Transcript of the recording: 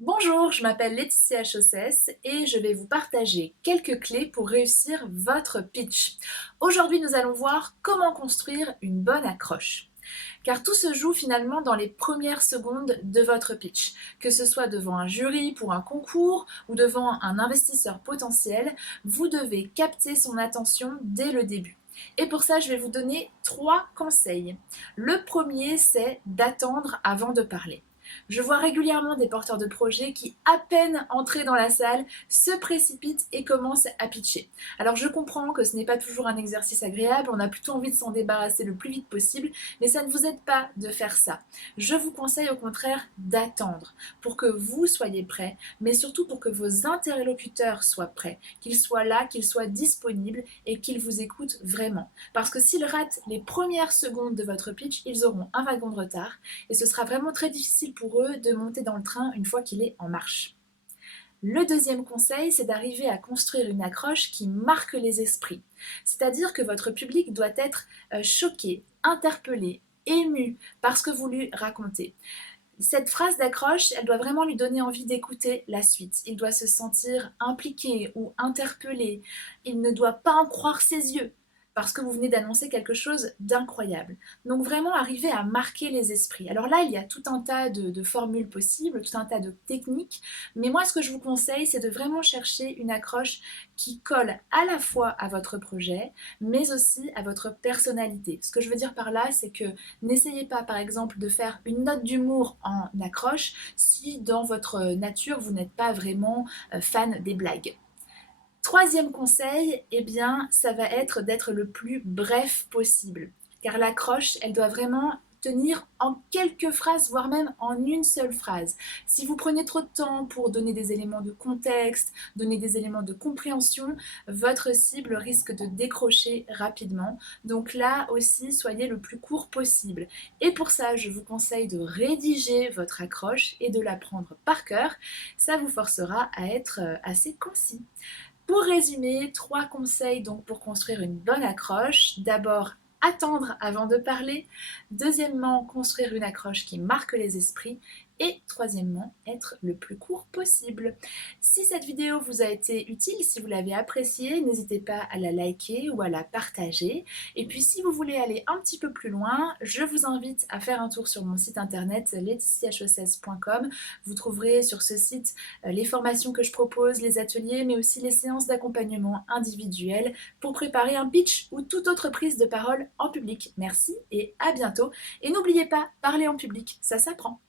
Bonjour, je m'appelle Laetitia Chaussès et je vais vous partager quelques clés pour réussir votre pitch. Aujourd'hui, nous allons voir comment construire une bonne accroche. Car tout se joue finalement dans les premières secondes de votre pitch. Que ce soit devant un jury pour un concours ou devant un investisseur potentiel, vous devez capter son attention dès le début. Et pour ça, je vais vous donner 3 conseils. Le premier, c'est d'attendre avant de parler. Je vois régulièrement des porteurs de projets qui, à peine entrés dans la salle, se précipitent et commencent à pitcher. Alors je comprends que ce n'est pas toujours un exercice agréable, on a plutôt envie de s'en débarrasser le plus vite possible, mais ça ne vous aide pas de faire ça. Je vous conseille au contraire d'attendre pour que vous soyez prêts, mais surtout pour que vos interlocuteurs soient prêts, qu'ils soient là, qu'ils soient disponibles et qu'ils vous écoutent vraiment. Parce que s'ils ratent les premières secondes de votre pitch, ils auront un wagon de retard et ce sera vraiment très difficile pour eux de monter dans le train une fois qu'il est en marche. Le deuxième conseil, c'est d'arriver à construire une accroche qui marque les esprits. C'est-à-dire que votre public doit être choqué, interpellé, ému par ce que vous lui racontez. Cette phrase d'accroche, elle doit vraiment lui donner envie d'écouter la suite. Il doit se sentir impliqué ou interpellé. Il ne doit pas en croire ses yeux parce que vous venez d'annoncer quelque chose d'incroyable. Donc vraiment arriver à marquer les esprits. Alors là, il y a tout un tas de formules possibles, tout un tas de techniques, mais moi ce que je vous conseille, c'est de vraiment chercher une accroche qui colle à la fois à votre projet, mais aussi à votre personnalité. Ce que je veux dire par là, c'est que n'essayez pas, par exemple, de faire une note d'humour en accroche si dans votre nature, vous n'êtes pas vraiment fan des blagues. Troisième conseil, eh bien, ça va être d'être le plus bref possible. Car l'accroche, elle doit vraiment tenir en quelques phrases, voire même en une seule phrase. Si vous prenez trop de temps pour donner des éléments de contexte, donner des éléments de compréhension, votre cible risque de décrocher rapidement. Donc là aussi, soyez le plus court possible. Et pour ça, je vous conseille de rédiger votre accroche et de la prendre par cœur. Ça vous forcera à être assez concis. Pour résumer, 3 conseils donc pour construire une bonne accroche. D'abord, attendre avant de parler. Deuxièmement, construire une accroche qui marque les esprits. Et troisièmement, être le plus court possible. Si cette vidéo vous a été utile, si vous l'avez appréciée, n'hésitez pas à la liker ou à la partager. Et puis si vous voulez aller un petit peu plus loin, je vous invite à faire un tour sur mon site internet laetitiachaussès.com. Vous trouverez sur ce site les formations que je propose, les ateliers, mais aussi les séances d'accompagnement individuel pour préparer un pitch ou toute autre prise de parole en public. Merci et à bientôt. Et n'oubliez pas, parler en public, ça s'apprend.